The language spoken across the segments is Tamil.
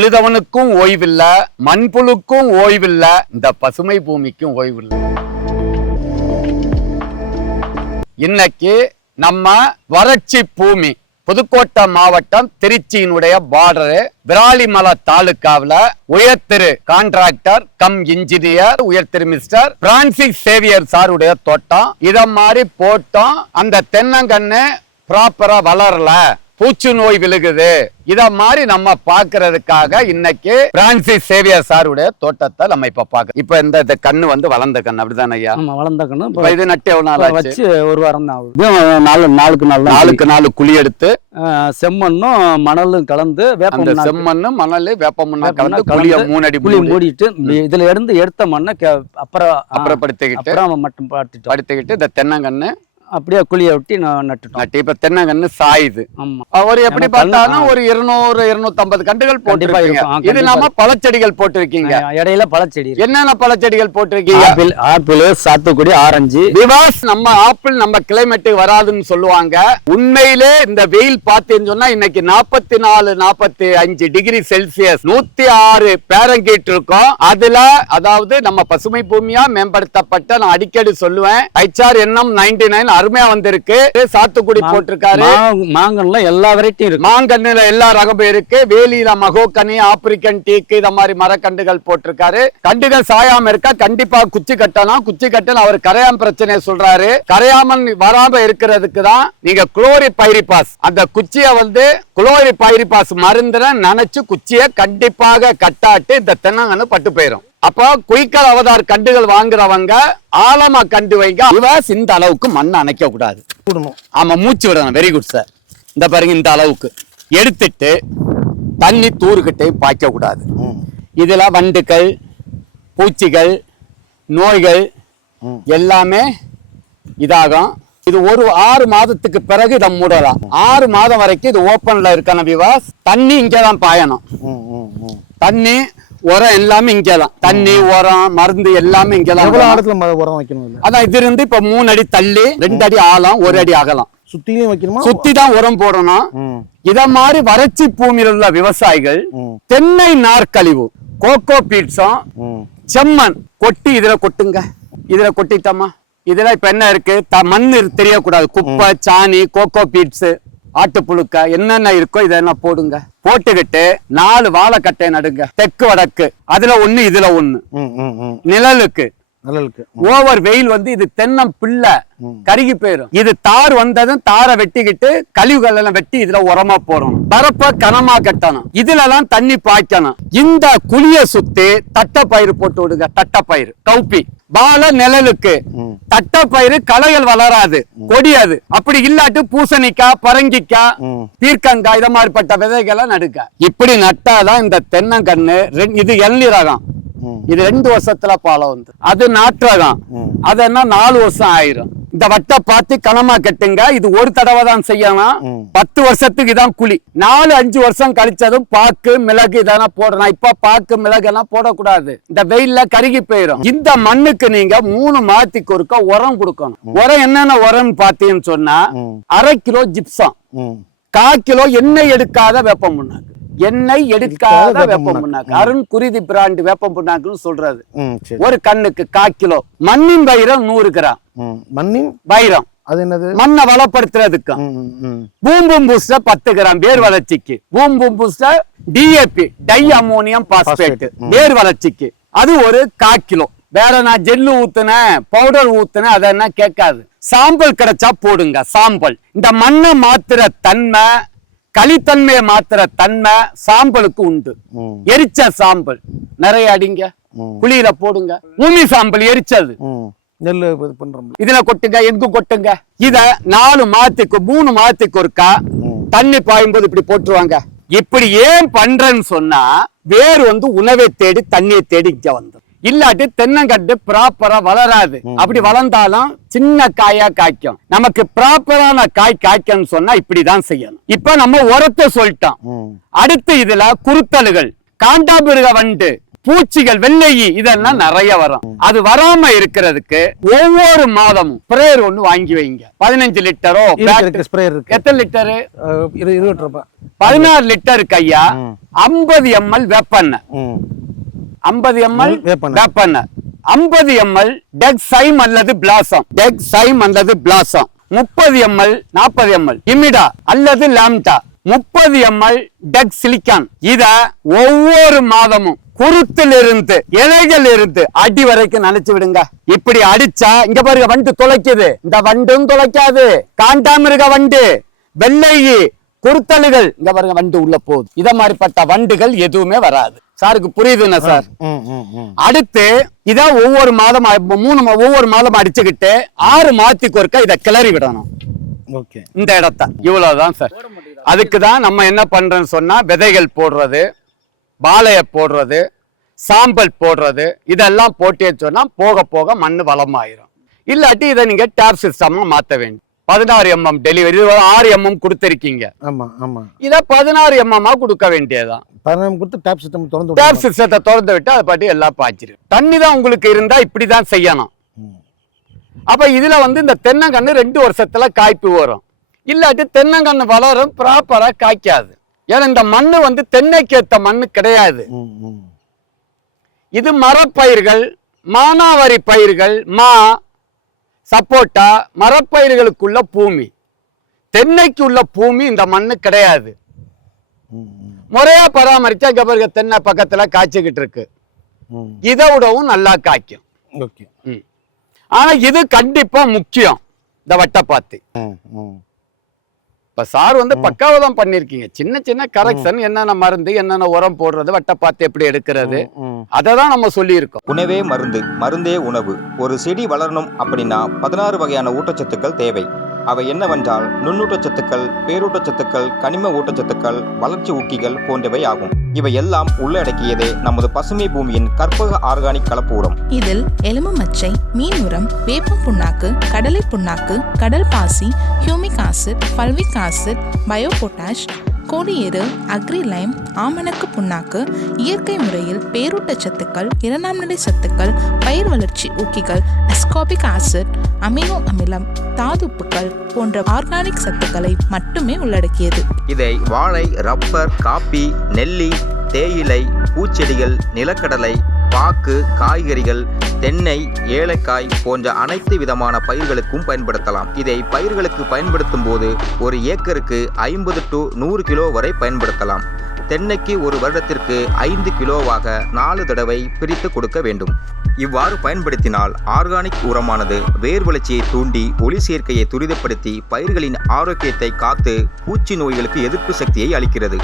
உழுதவனுக்கும் ஓய்வில்ல, மண்புழுக்கும் ஓய்வில்ல, இந்த பசுமை பூமிக்கும் ஓய்வில்லை. இன்னைக்கு நம்ம வறட்சி பூமி புதுக்கோட்டை மாவட்டம் திருச்சியினுடைய பார்டரு விராலிமலை தாலுகாவில் உயர் திரு கான்ட்ராக்டர் கம் இன்ஜினியர் உயர் திரு மிஸ்டர் பிரான்சிஸ் சேவியர் சாருடைய தோட்டம். இத மாதிரி போட்டோம், அந்த தென்னங்கன்னு ப்ராப்பரா வளரல, பூச்சி நோய் விழுகுது. இத மாதிரி நம்ம பாக்குறதுக்காக இன்னைக்கு பிரான்சிஸ் சேவியர் சாருடைய தோட்டத்தை நம்ம இப்ப பாக்க. இப்ப இந்த கண்ணு வந்து வளர்ந்த கண்ணு அப்படிதானே ஐயா? வளர்ந்த கண்ணு. இது நட்டு எவ்வளவு நாள் ஆச்சு? ஒரு வாரம் தான் ஆகுது. நாளுக்கு நாலு குழி எடுத்து செம்மண்ணும் மணலும் கலந்து செம்மண்ணும் மணல் வேப்பமண்ணா கலந்து குழிய 3 அடி குழி மூடிட்டு இதுல இருந்து எடுத்த மண்ணை அப்புறப்படுத்திக்கிட்டு மட்டும் படுத்திக்கிட்டு இந்த தென்னங்கண்ணு அப்படியே குழியை ஒட்டி நட்டுட்டோம். இப்ப தென்னங்கன்னு சாயுது. ஒரு எப்படி பார்த்தாலும் ஒரு 200-250 கண்டுகள் போட்டிருப்பீங்க. இது நாம பழச்செடிகள் போட்டிருக்கீங்க. இடையில பழச்செடி என்னென்ன பழச்செடிகள் போட்டிருக்கீங்க? ஆப்பிள், சாத்துக்குடி, ஆரஞ்சு. நம்ம ஆப்பிள் நம்ம கிளைமேட்டு வராதுன்னு சொல்லுவாங்க. உண்மையிலே இந்த வெயில் பார்த்தேன்னு சொன்னா இன்னைக்கு 44-45 டிகிரி செல்சியஸ் 106 பேரங்கீட் இருக்கும். அதுல அதாவது நம்ம பசுமை பூமியா மேம்படுத்தப்பட்ட, நான் அடிக்கடி சொல்லுவேன், HRNM 99 அருமையா வந்திருக்கு. சாத்துக்குடி போட்டிருக்காரு. மாங்கன்ல எல்லா வெரைட்டியும் இருக்கு. மாங்கன்னுல எல்லா ரகமும் இருக்கு. வேலியில மகோக்கனி, ஆப்பிரிக்கன் டீக்கு, இந்த மாதிரி மரக்கண்டுகள் போட்டிருக்காரு. கண்டுகள் சாயாம இருக்கா? கண்டிப்பா குச்சி கட்டணும். குச்சி கட்டணும். அவர் கரையாம பிரச்சனையை சொல்றாரு. கரையாமன் வராம இருக்கிறதுக்கு தான் நீங்க குளோரிபைரிபாஸ், அந்த குச்சியை வந்து குளோரிபைரிபாஸ் மருந்துல நினைச்சு குச்சியை கண்டிப்பாக கட்டாட்டு இந்த தென்னங்கன்னு பட்டு போயிடும். அப்போ குயிக்கல் அவதார் கண்டுகள் வாங்குறவங்க ஆழமா கண்டு வைங்க. இந்த அளவுக்கு மண்ணை அணைக்க கூடாது. ஆமா, மூச்சு விடணும். Very good sir. இந்த பாருங்க, இந்த அளவுக்கு எடுத்துட்டு தண்ணி தூருக்கிட்டே பாய்க்க கூடாது. இதுல வண்டுகள், பூச்சிகள், நோய்கள் எல்லாமே இதாகும். இது ஒரு 6 மாதத்துக்கு பிறகு இதை மூடலாம். 6 மாதம் வரைக்கும் இது ஓப்பன்ல இருக்கணும். விவாஸ் தண்ணி இங்கதான் பாயணும். தண்ணி உரம் எல்லாமே இங்கதான். தண்ணி உரம் மருந்து எல்லாமே இங்கதான். உரம் வைக்கணும். அதான் இது இருந்து இப்ப 3 அடி தள்ளி 2 அடி ஆழம் 1 அடி அகலம் சுத்தியும் வைக்கணுமா? சுத்தி தான் உரம் போடணும். இத மாதிரி வறட்சி பூமியில் உள்ள விவசாயிகள் தென்னை நார்க்கழிவு, கோகோ பீட்ஸும் செம்மண் கொட்டி இதுல கொட்டுங்க. இதுல கொட்டிட்டோமா? இதுல இப்ப என்ன இருக்கு? மண்ணு தெரியக்கூடாது. குப்பை, சாணி, கோகோ பீட்ஸ், ஆட்டுப்புழுக்க என்னென்ன இருக்கோ இதெல்லாம் போடுங்க. போட்டுக்கிட்டு 4 வாழைக்கட்டை நடுங்க. தெற்கு வடக்கு, அதுல 1 இதுல 1 நிழலுக்கு. ஓவர் வெயில் வந்து இது தென்னம் பிள்ளை கருகி போயிடும். இது தார் வந்ததும் தாரை வெட்டிக்கிட்டு கழிவுகள் எல்லாம் வெட்டி இதுல உரமா போறோம். பரப்ப கனமா கட்டணும். இதுலலாம் தண்ணி பாய்க்கணும். இந்த குழிய சுத்தி தட்டப்பயிறு போட்டு விடுங்க. தட்டப்பயிறு, கௌப்பி, பால நிழலுக்கு. தட்டப்பயிறு களைகள் வளராது, கொடியாது. அப்படி இல்லாட்டு பூசணிக்காய், பரங்கிக்காய், பீர்க்கங்காய், இத மாதிரிப்பட்ட விதைகளை நடுக்க. இப்படி நட்டாதான் இந்த தென்னங்கண்ணு. இது எள்ளி ரகம். இது 2 வருஷத்துல பாலம் வந்து. அது நாட்டு ரகம். அது என்ன 4 வருஷம் ஆயிரும். இந்த வட்ட பார்த்து கனமா கட்டுங்க. இது ஒரு தடவை தான் செய்யணும். 10 வருஷத்துக்கு இதான் குழி. 4-5 வருஷம் கழிச்சதும் பாக்கு, மிளகு இதெல்லாம் போடணும். இப்ப பாக்கு, மிளகு எல்லாம் போடக்கூடாது. இந்த வெயில்ல கருகி போயிடும். இந்த மண்ணுக்கு நீங்க 3 மாதத்துக்கு ஒருக்க உரம் கொடுக்கணும். உரம் என்னென்ன உரம் பாத்தீங்கன்னு சொன்னா, 1/2 கிலோ ஜிப்சம், 1/4 கிலோ எண்ணெய் எடுக்காத வேப்பம் புண்ணாக்கு. எண்ணெய் எடுக்காத வேப்பம் புண்ணாக்கு, அருண் குருதி பிராண்ட் வேப்பம் புண்ணாக்குன்னு சொல்றது. ஒரு கண்ணுக்கு 1/4 கிலோ. மண்ணின் வைரம் 100 கிராம். மண்ணின் வைரம் அது என்னது? மண்ணை வளப்படுத்துறதுக்கு. பூம்பும் பூஸ்டர் 10 கிராம் வேர் வளர்ச்சிக்கு. பூம்பும் booster DAP, di ammonium phosphate, வேர் வளர்ச்சிக்கு. அது ஒரு 1/4 கிலோ. வேற நான் ஜெல்லு ஊத்துனேன், பவுடர் ஊத்துனேன், அதெல்லாம் கேட்காது. சாம்பல் கிடைச்சா போடுங்க. சாம்பல் இந்த மண்ணை மாத்துற தன்மை, களித்தன்மையை மாத்துற தன்மை சாம்பலுக்கு உண்டு. எரிச்ச சாம்பல் நிறைய அடிங்க, குழியில போடுங்க. பூமி சாம்பல் எரிச்சது இதுல கொட்டுங்க. எங்கு கொட்டுங்க? இத 4 மாதத்துக்கு 3 மாதத்துக்கு ஒருக்கா தண்ணி பாயும்போது இப்படி போட்டுருவாங்க. இப்படி ஏன் பண்றேன்னு சொன்னா, வேர் வந்து உணவை தேடி தண்ணியை தேடி இங்க வந்து. இல்லாட்டி தென்னங்கட்டு ப்ராப்பரா வளராது. அப்படி வளர்ந்தாலும் சின்ன காயா காய்க்கும். நமக்கு ப்ராப்பரான காய் காய்க்கணும்னு சொன்னா இப்படிதான் செய்யணும். இப்ப நம்ம உரத்தை சொல்லிட்டோம். அடுத்து இதுல குருத்தலுகள், காண்டாமிருக வண்டு, பூச்சிகள், வெள்ளை இதெல்லாம் நிறைய வரும். அது வராம இருக்கிறதுக்கு ஒவ்வொரு மாதமும் ஸ்ப்ரேயர் ஒண்ணு வாங்கி வைங்க. 15 லிட்டரோ ஸ்ப்ரேயர் இருக்கு. எத்தனை லிட்டரு? 20 ரூபாய். 16 லிட்டருக்கு ஐயா 50 ml வேப்பெண்ணெய், 50 ml வேப்பெண்ணெய், 50 ml டெக்ஸைம் அல்லது பிளாசம், டெக்ஸைம் அல்லது பிளாசம், 30 ml 40 ml இமிடா அல்லது லாம்டா, 30 ml டெக் சிலிக்கான். இத ஒவ்வொரு மாதமும் குருத்திலிருந்து இலைகளிலிருந்து அடி வரைக்கும் நினைச்சு விடுங்க. இப்படி அடிச்சா இங்க பாருங்க வண்டு துளைக்குது. இந்த வண்டும் துளைக்காது. காண்டாமிருக வண்டு, வெள்ளை குருத்தலுகள், இங்க பாருங்க வண்டு உள்ள போகுது. இத மாதிரிப்பட்ட வண்டுகள் எதுவுமே வராது. சாருக்கு புரியுதுன்னா சார்? அடுத்து இத ஒவ்வொரு மாதம் ஒவ்வொரு மாதம் அடிச்சுக்கிட்டு 6 மாதத்துக்கு ஒருக்கா இத கிளறி விடணும். இந்த இடத்த இவ்வளவுதான் சார். அதுக்குதான் நம்ம என்ன பண்றோம்னு சொன்னா விதைகள் போடுறது, பாலைய போடுறது, சாம்பல் போடுறது, இதெல்லாம் போட்டே சொன்னா போக போக மண்ணு வளமாயிரும். இல்லாட்டி இதை நீங்க டேப் சிஸ்டமா மாத்த வேண்டும். 16 mm டெலிவரி, 6 mm கொடுத்திருக்கீங்க. இத 16 mm கொடுக்க வேண்டியதான். 16 கொடுத்து டேப் சிஸ்டம் திறந்து டேப் சிஸ்டத்தை திறந்து விட்டு அதை பாட்டி எல்லாம் பாய்ச்சிரு. தண்ணி தான் உங்களுக்கு இருந்தா இப்படிதான் செய்யணும். அப்ப இதுல இந்த தென்னங்கன்னு 2 வருஷத்துல காய்ப்பு வரும். இல்லாட்டி தென்னங்கன்னு வளரும், ப்ராப்பரா காய்க்காது. ஏன்னா இந்த மண்ணு தென்னைக்கு ஏத்த மண்ணு கிடையாது. இது மரப்பயிர்கள், மானாவாரி பயிர்கள், மா, சப்போட்டா, மரப்பயிர்களுக்குள்ள பூமி. தென்னைக்கு உள்ள பூமி இந்த மண்ணு கிடையாது. முறையா பராமரிச்சா இங்க பாருங்க தென்னை பக்கத்துல காய்ச்சிக்கிட்டு இருக்கு. இதை விடவும் நல்லா காய்க்கும். ஆனா இது கண்டிப்பா முக்கியம். இந்த வட்டப்பாத்தி இப்ப சார் பக்காவதான் பண்ணிருக்கீங்க. சின்ன சின்ன கரெக்ஷன், என்னென்ன மருந்து, என்னென்ன உரம் போடுறது, வட்டப்பாத்தி எப்படி எடுக்கிறது, அததான் நம்ம சொல்லி இருக்கோம். உணவே மருந்து, மருந்தே உணவு. ஒரு செடி வளரணும் அப்படின்னா 16 வகையான ஊட்டச்சத்துக்கள் தேவை. அவை என்னவென்றால் நுண்ணூட்டச்சத்துக்கள், பேரூட்டச்சத்துக்கள், கனிம ஊட்டச்சத்துக்கள், வளர்ச்சி ஊக்கிகள் போன்றவை ஆகும். இவை எல்லாம் உள்ளடக்கியதே நமது பசுமை பூமியின் கற்பக ஆர்கானிக் கலப்பு உரம். இதில் எலும்பு மச்சை, மீன் உரம், வேப்பம் புண்ணாக்கு, கடலை புண்ணாக்கு, கடல் பாசி, humic acid, fulvic acid, bio potash, கோடியேறு, அக்ரிலைம், ஆமணக்கு புண்ணாக்கு, இயற்கை முறையில் பேரூட்டச்சத்துக்கள், 2ஆம் நிலை சத்துக்கள், பயிர் வளர்ச்சி ஊக்கிகள், அஸ்கார்பிக் ஆசிட், அமினோ அமிலம், தாதுப்புக்கள் போன்ற ஆர்கானிக் சத்துக்களை மட்டுமே உள்ளடக்கியது. இதை வாழை, ரப்பர், காப்பி, நெல்லி, தேயிலை, பூச்செடிகள், நிலக்கடலை, பாக்கு, காய்கறிகள், தென்னை, ஏலக்காய் போன்ற அனைத்து விதமான பயிர்களுக்கும் பயன்படுத்தலாம். இதை பயிர்களுக்கு பயன்படுத்தும் போது ஒரு ஏக்கருக்கு 50 to 100 கிலோ வரை பயன்படுத்தலாம். தென்னைக்கு ஒரு வருடத்திற்கு 5 கிலோவாக 4 தடவை பிரித்து கொடுக்க வேண்டும். இவ்வாறு பயன்படுத்தினால் ஆர்கானிக் உரமானது வேர் வளர்ச்சியை தூண்டி ஒளி சேர்க்கையை துரிதப்படுத்தி பயிர்களின் ஆரோக்கியத்தை காத்து பூச்சி நோய்களுக்கு எதிர்ப்பு சக்தியை அளிக்கிறது.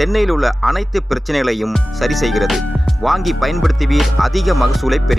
தென்னையில் உள்ள அனைத்து பிரச்சனைகளையும் சரி செய்கிறது. வாங்கி பயன்படுத்துவீர், அதிக மகசூலை பெறுவீர்.